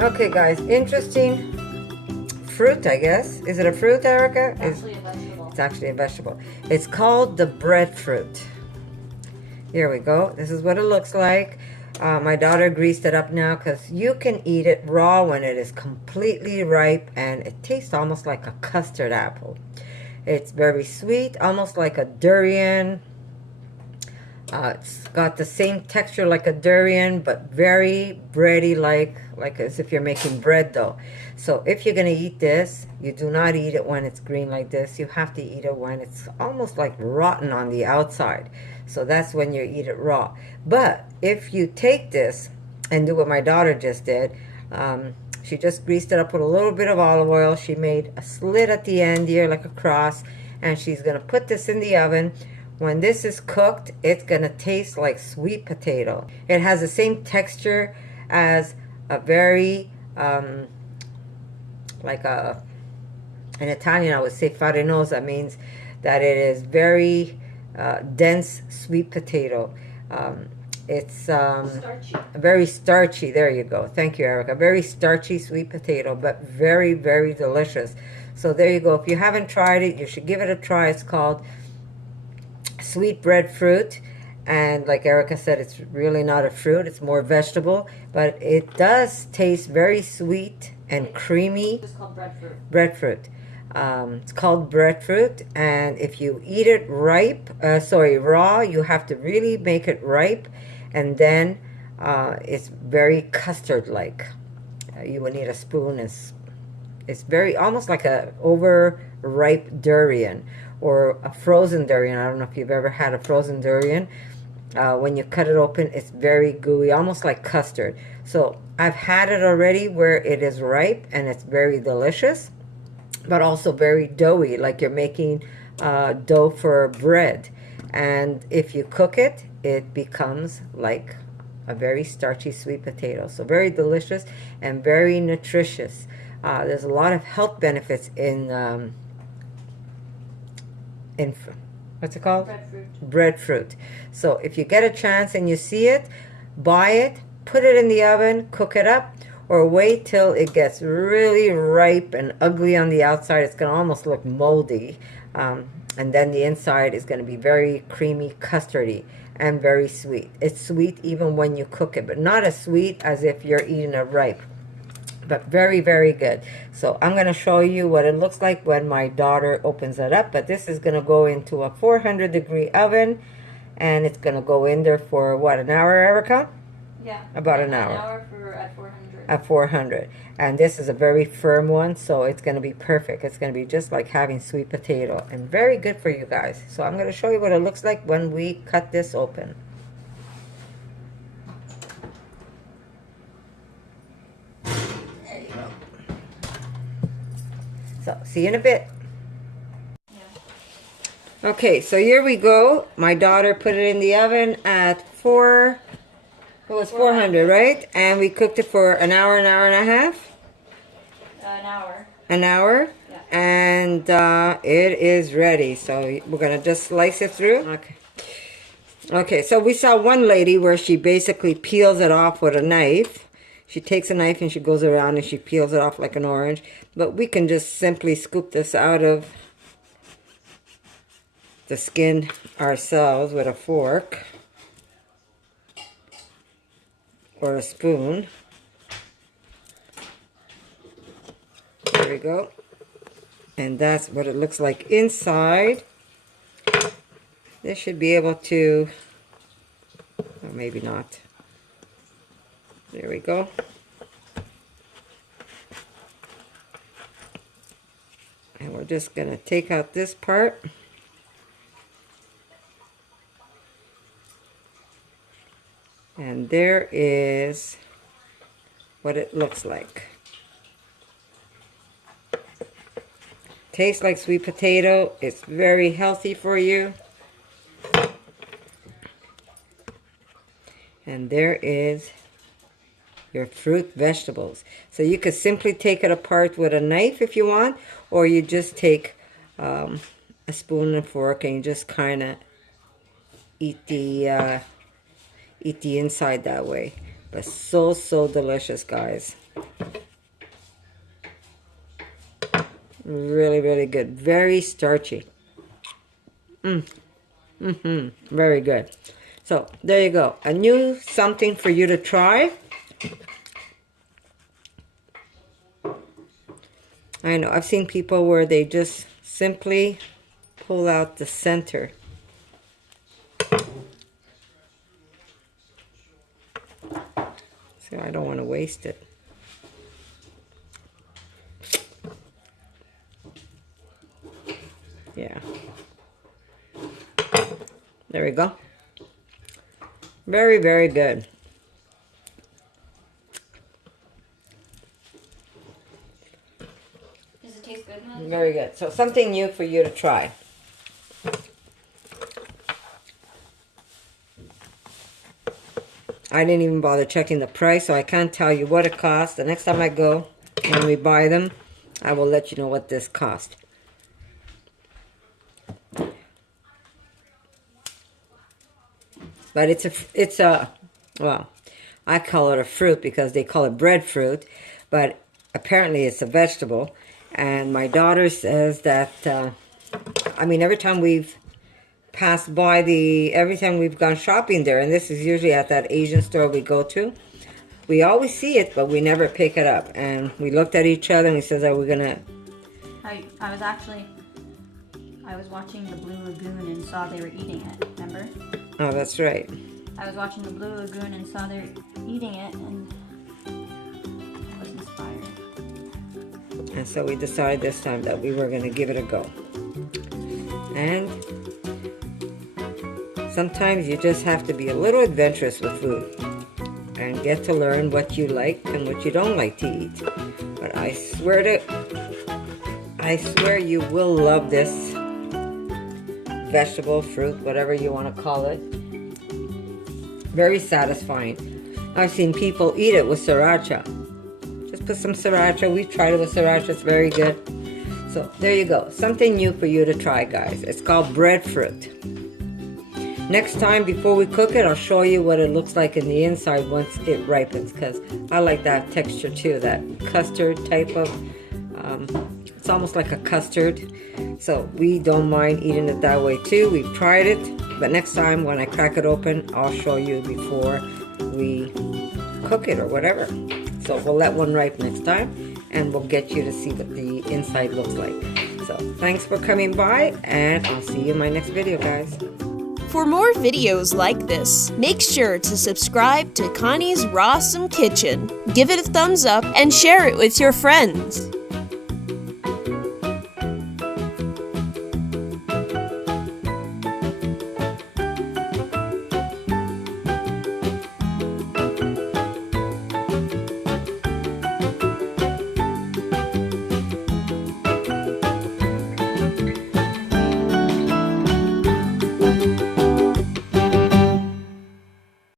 Okay, guys, interesting fruit, I guess. Is it a fruit, Erica? It's actually a vegetable. It's actually a vegetable. It's called the breadfruit. Here we go. This is what it looks like. My daughter greased it up now because you can eat it raw when it is completely ripe, and it tastes almost like a custard apple. It's very sweet, almost like a durian. It's got the same texture like a durian, but very bready, like as if you're making bread dough. So if you're going to eat this, you do not eat it when it's green like this. You have to eat it when it's almost like rotten on the outside. So that's when you eat it raw. But if you take this and do what my daughter just did, she just greased it up with a little bit of olive oil. She made a slit at the end here like a cross, and she's going to put this in the oven. When this is cooked, it's going to taste like sweet potato. It has the same texture as a very, like in Italian I would say farinosa, means that it is very dense sweet potato. It's Starchy. very starchy. There you go. Thank you, Erica. Very starchy sweet potato, but very, very delicious. So there you go. If you haven't tried it, you should give it a try. It's called sweet breadfruit, and like Erica said, it's really not a fruit, it's more vegetable, but it does taste very sweet and creamy. It's called breadfruit. Breadfruit. It's called breadfruit, and if you eat it raw, you have to really make it ripe, and then it's very custard-like. You will need a spoon. It's very almost like a overripe durian, or a frozen durian. I don't know if you've ever had a frozen durian. When you cut it open, it's very gooey, almost like custard. So I've had it already where it is ripe, and it's very delicious, but also very doughy, like you're making dough for bread. And if you cook it, it becomes like a very starchy sweet potato. So very delicious and very nutritious. There's a lot of health benefits in what's it called? Breadfruit. Breadfruit. So if you get a chance and you see it, buy it, put it in the oven, cook it up, or wait till it gets really ripe and ugly on the outside. It's going to almost look moldy. And then the inside is going to be very creamy, custardy, and very sweet. It's sweet even when you cook it, but not as sweet as if you're eating it ripe. But very, very good. So I'm going to show you what it looks like when my daughter opens it up. But this is going to go into a 400-degree oven, and it's going to go in there for, what, an hour, Erica? Yeah. About an hour. An hour at 400. At 400. And this is a very firm one, so it's going to be perfect. It's going to be just like having sweet potato, and very good for you guys. So I'm going to show you what it looks like when we cut this open. So, see you in a bit. Yeah. Okay, so here we go. My daughter put it in the oven at 400, right? And we cooked it for an hour and a half? An hour. An hour? Yeah. And it is ready. So we're going to just slice it through. Okay. Okay, so we saw one lady where she basically peels it off with a knife. She takes a knife and she goes around and she peels it off like an orange. But we can just simply scoop this out of the skin ourselves with a fork or a spoon. There we go. And that's what it looks like inside. This should be able to, or maybe not. There we go. And we're just going to take out this part. And there is what it looks like. Tastes like sweet potato. It's very healthy for you. And there is your fruit vegetables. So you could simply take it apart with a knife if you want, or you just take a spoon and fork and you just kind of eat the inside that way. But so delicious, guys. Really, really good. Very starchy. Very good. So there you go. A new something for you to try. I know I've seen people where they just simply pull out the center. So I don't want to waste it. Yeah. There we go. Very, very good. Does it taste good, Mom? Very good. So something new for you to try. I didn't even bother checking the price, so I can't tell you what it costs. The next time I go, when we buy them, I will let you know what this cost. But it's a, well, I call it a fruit because they call it breadfruit, but apparently it's a vegetable. And my daughter says that, I mean, every time we've passed by every time we've gone shopping there, and this is usually at that Asian store we go to, we always see it, but we never pick it up. And we looked at each other and we said, are we gonna? I was watching the Blue Lagoon and saw they were eating it, remember? Oh, that's right. I was watching the Blue Lagoon and saw they were eating it and I was inspired. And so we decided this time that we were gonna give it a go. And sometimes you just have to be a little adventurous with food and get to learn what you like and what you don't like to eat. But I swear you will love this vegetable, fruit, whatever you want to call it. Very satisfying. I've seen people eat it with sriracha. Just put some sriracha. We've tried it with sriracha. It's very good. So there you go. Something new for you to try, guys. It's called breadfruit. Next time, before we cook it, I'll show you what it looks like in the inside once it ripens, because I like that texture too, that custard type of, it's almost like a custard. So we don't mind eating it that way too. We've tried it, but next time when I crack it open, I'll show you before we cook it or whatever. So we'll let one ripe next time, and we'll get you to see what the inside looks like. So thanks for coming by, and I'll see you in my next video, guys. For more videos like this, make sure to subscribe to Connie's RAWsome Kitchen, give it a thumbs up, and share it with your friends.